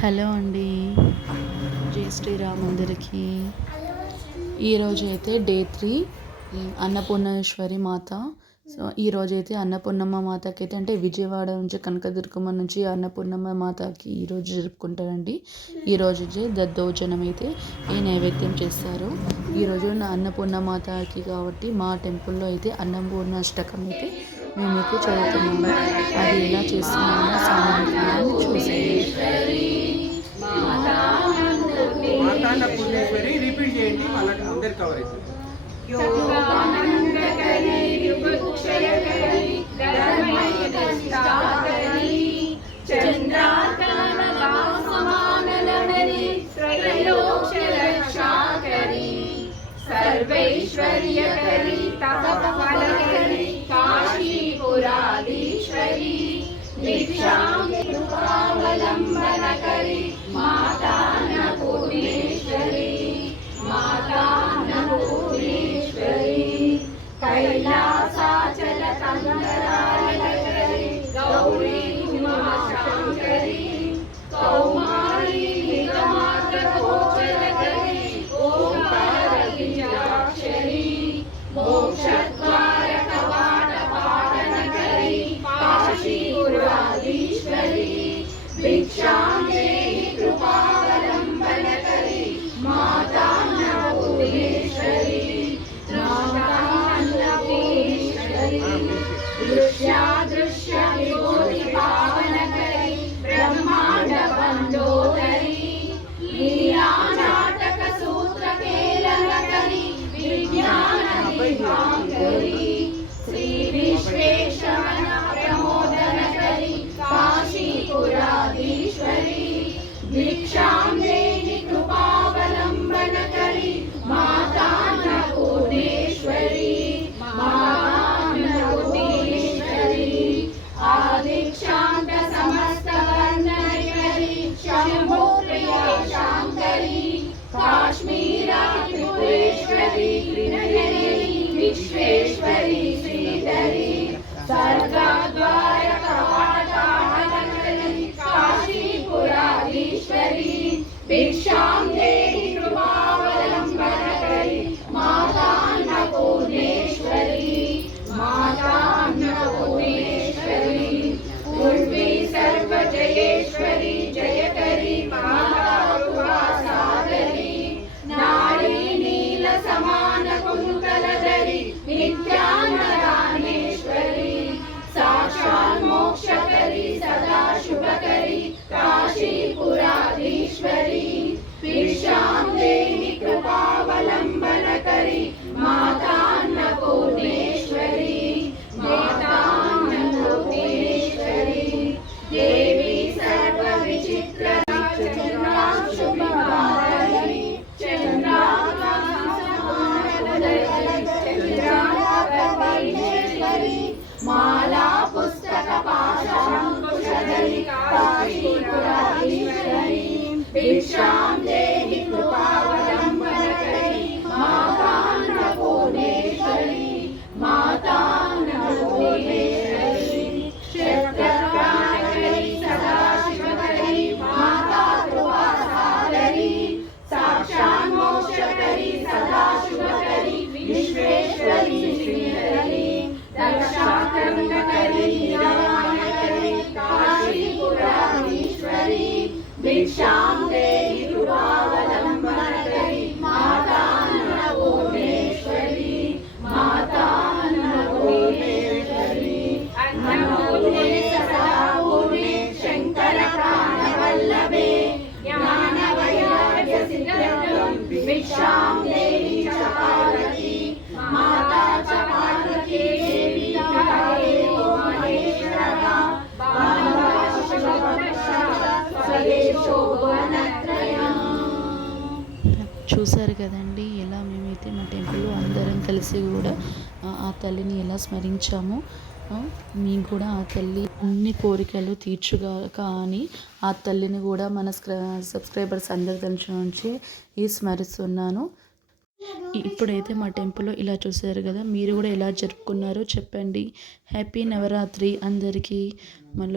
Hello అండి. జై శ్రీరామ్ అందరికీ. ఈరోజైతే డే 3 అన్నపూర్ణేశ్వరి మాత. సో ఈరోజైతే అన్నపూర్ణమ్మ మాతకైతే అంటే విజయవాడ నుంచి కనకదుర్గమ్మ నుంచి అన్నపూర్ణమ్మ మాతకి ఈరోజు జరుపుకుంటారండి. ఈరోజు దద్దోజనం అయితే ఈ నైవేద్యం చేస్తారు. ఈరోజు నా అన్నపూర్ణ మాతకి కాబట్టి మా టెంపుల్లో అయితే అన్నపూర్ణాష్టకం అయితే మేమైతే చదువుతున్నాము. అది ఎలా చేస్తున్నామో సామాన్యులను చూసేయండి. మాతాన్న పూర్ణేశ్వరి రిపీట్ చేయండి, వాళ్ళకి అందరు కవర్ అవుతుంది. सर्वैश्वर्यकरी तपफलकरी काशीपुराधीश्वरी भिक्षां कृपावलम्बनकरी मातान्नपूर्णेश्वरी मातान्नपूर्णेश्वरी कैलासाचलकन्दरालकरी गौरी उमाशङ्करी कौमारी निगमार्गगोचरकरी ओंकारबीजाक्षरी मोक्षद्वारकवाटपाटनकरी काशीपुराधीश्वरी भिक्षां देहि कृपावलम्बनकरी मातान्नपूर्णेश्वरी मातान्नपूर्णेश्वरी दृश्यादृश्य विभूतिपावनकरी ब्रह्माण्डबन्धोदरी लीलानाटकसूत्रकेलनकरी विज्ञानदीपाङ्करी श्रीविश्वेशमनप्रमोदनकरी काशीपुराधीश्वरी भिक्षां देहि कृपावलम्बनकरी मातान्नपूर्णेश्वरी मातान्नपूर्णेश्वरी आदिक्षान्त समस्तवर्णनकरी शम्भुप्रिया शाङ्करी काश्मीरा त्रिपुरेश्वरी कृष्णगिरी विश्वेश्वरी श्रीधरी सर्गद्वारकवाटाहनकरी काशीपुराधीश्वरी भिक्षां देहि कृपावलम्बनकरी मातान्नपूर्णेश्वरी मातान्नपूर्णेश्वरी उर्वी सर्वजयेश्वरी जयकरी माता कृपासागरी नारी नीलसमानकुन्तलधरी नित्यानदानेश्वरी साक्षात् मोक्षकरी सदा शुभकरी काशीपुराधीश्वरी भिक्षां देहि कृपावलम्बनकरी मातान्नपूर्णेश्वरी मातान्नपूर्णेश्वरी देवी सर्वविचित्रकरी चन्द्रांशुविभावरी चन्द्रांशुविभावरी माला पुस्तक पाशाङ्कुशधरी काशीपुराधीश्वरी भिक्षां देहि कृपावलम्बनकरी मातान्नपूर्णेश्वरी मातान्नपूर्णेश्वरी क्षत्रप्राणकरी सदाशिवकरी माता कृपासागरी साक्षात् मोक्षकरी सदाशिवकरी विश्वेश्वरी श्रीधरी दक्षाकर्णकरी निरामयकरी काशीपुराधीश्वरी भिक्षां देहि कृपावलम्बनकरी मातान्नपूर्णेश्वरी मातान्नपूर्णेश्वरी अन्नपूर्णे सदा पूर्णे शङ्करप्राणवल्लभे ज्ञानवैराग्यसिद्ध्यर्थं भिक्षां देहि च पार्वती माता च पार्वती देवी देवो महेश्वरः స్వదేశో భువనత్రయం. చూసారు కదండి ఎలా మేమైతే మా టెంపుల్లో అందరం కలిసి కూడా ఆ తల్లిని ఎలా స్మరించామో. మేము కూడా ఆ తల్లి అన్ని కోరికలు తీర్చుగాక అని ఆ తల్లిని కూడా మన సబ్స్క్రైబర్స్ అందరి తరఫు నుంచి స్మరిస్తున్నాను. ఇప్పుడైతే మా టెంపుల్లో ఇలా చూసారు కదా, మీరు కూడా ఎలా జరుపుకున్నారో చెప్పండి. హ్యాపీ నవరాత్రి అందరికీ. మళ్ళీ